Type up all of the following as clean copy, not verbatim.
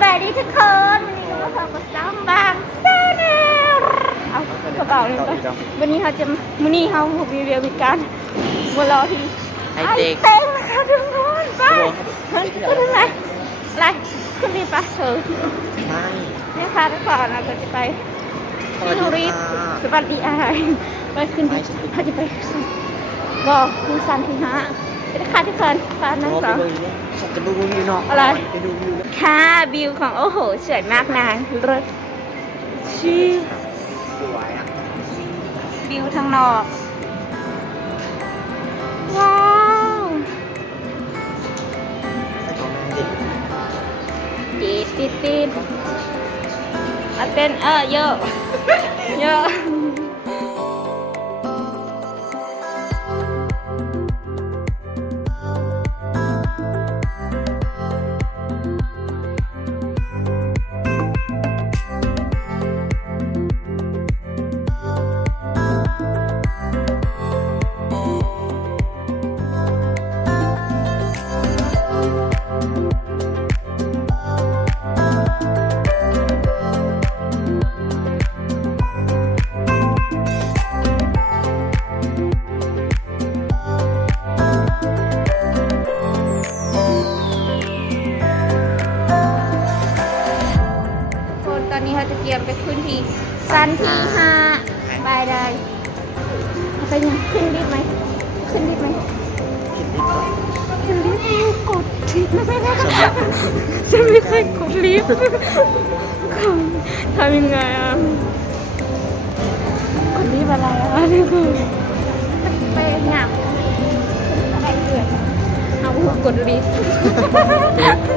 สวัสดีทุกคนวันนี้ก็มาพบกับซ้ำบางแซ่แนวเอากระเป๋าเลยก่อนวันนี้เขาจะมื้อนี้เขามีเรียนมีการมารอที่ไอเต็งนะคะทุกคนไปขึ้นอะไรอะไรขึ้นดีปะเธอไม่นี่ค่ะทุกคนเราจะไปที่รีบสวัสดีอะไรไปขึ้นดีเขาจะไปบอกคุณซันที่ฮะไปค่ะทุกคนฟ้านั่งก่อนจะดูวิวเนาะอะไรค่ะวิวของโอ้โหสวยมากนางรถชิลสวยอ่ะวิวทางนอกว้าวติดมันเป็นเยอะเยอะตอนนี้เขาจะเตรียมไปขึ้นที่ซันที่5ไปได้ไปยังขึ้นลิฟต์ไหมขึ้นลิฟต์ไหมขึ้นลิฟต์กดลิฟต์ฉันไม่เคยกดลิฟต์ทำยังไงอ่ะกดลิฟต์อะไรอ่ะนี่คือไปหยาบอะไรเกิดเอาหัวกดลิฟต์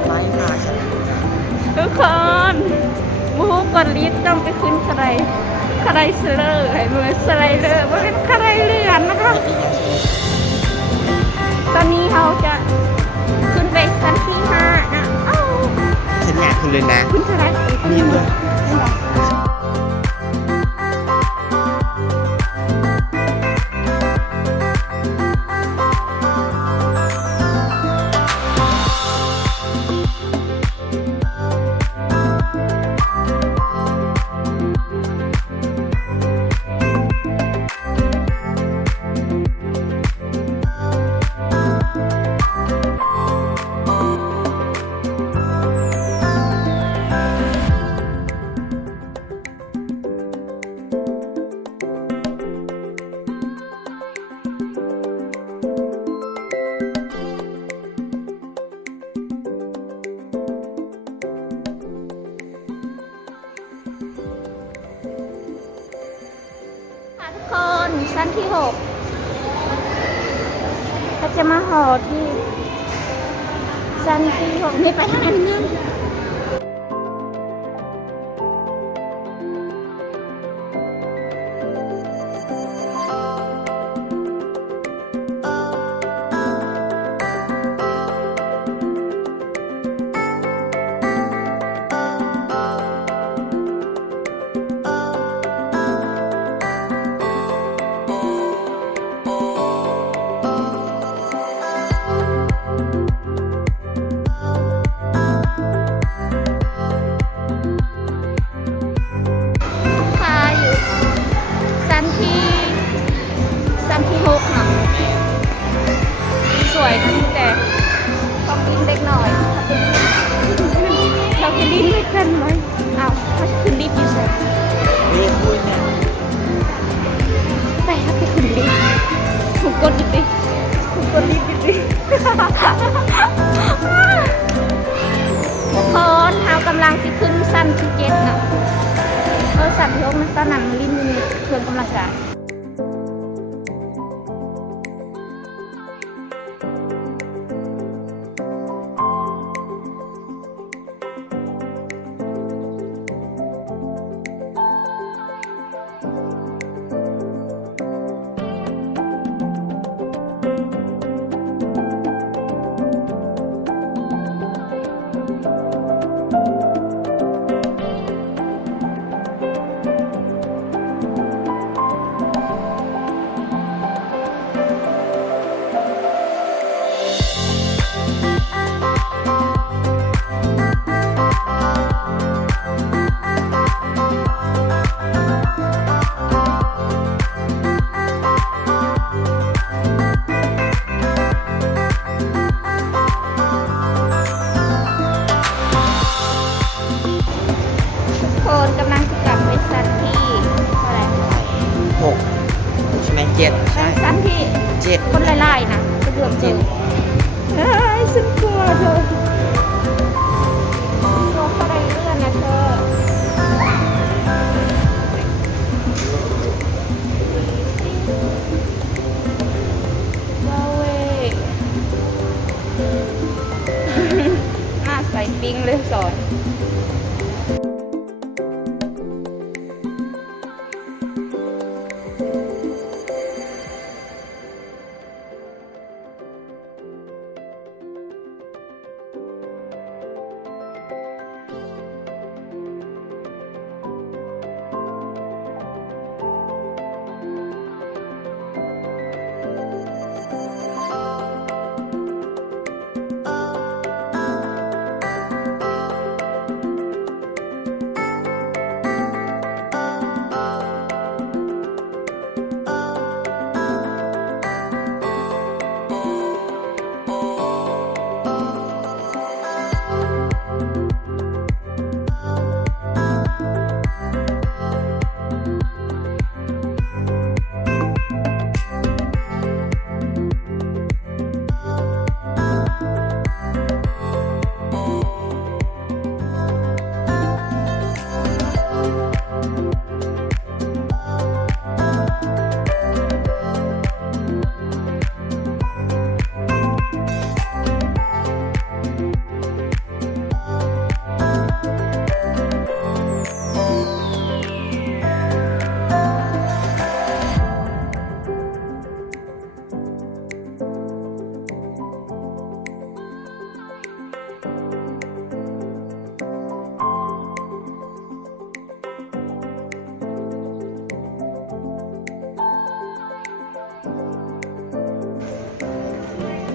ไม่มาทุกคนมูกดลิฟต์ต้องไปขึ้นคาไรสเลอร์ให้มือสไลเดอร์ว่าเป็นคาไรเลื่อนนะคะตอนนี้เขาจะขึ้นไปชั้นที่5นะฉันอยากคุณเลยนะขึ้นคาไรนี่เลยทุกคนชั้นที่6เขาจะมาห่อที่ชั้นที่6นี่ไปทางไหนนึงสวยนะแต่ต้องดิ้นเล็กหน่อยเราจะดิ้นไม่กันไหมอ้าวเขาจะขึ้นลิฟต์อยู่ใช่ไหมคุยเนี่ยไปครับไปขึ้นลิฟต์ถูกกดลิฟต์ถูกกดลิฟต์ดิทุกคนเรากำลังจะขึ้นสั้นที่7นะสั้นที่6นะตอนนั้นลิ้นมีเครื่องกำลังกาย 7 คนไล่ๆนะจะเกือบเจอเฮ้ยฉันกลัวเธอลงอะไรเลื่อนนะเธอว้าวเว้ยน่าใส่ปิ้งเลยสอน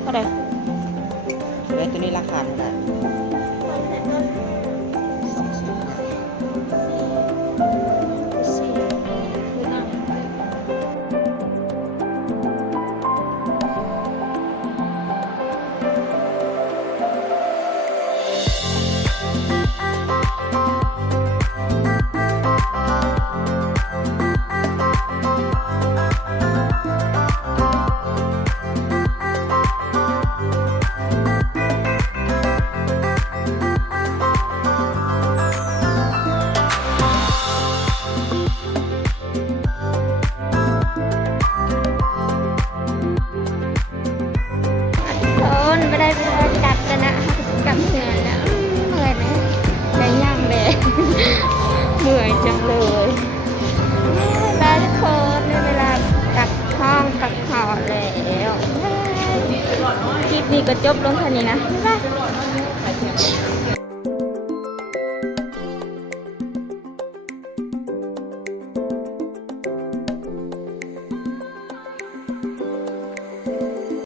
อะไร แล้วตัวนี้ราคาเท่าไหร่คนไม่ได้กลับกันนะกลับเหนื่อยแล้วเหนื่อยนะได้ย่างเลย เหนื่อยจังเลยได้ทุกคนในเวลากลับห้องพักผ่อนแล้วคลิปนี้ก็จบลงแค่นี้นะบ๊ายบาย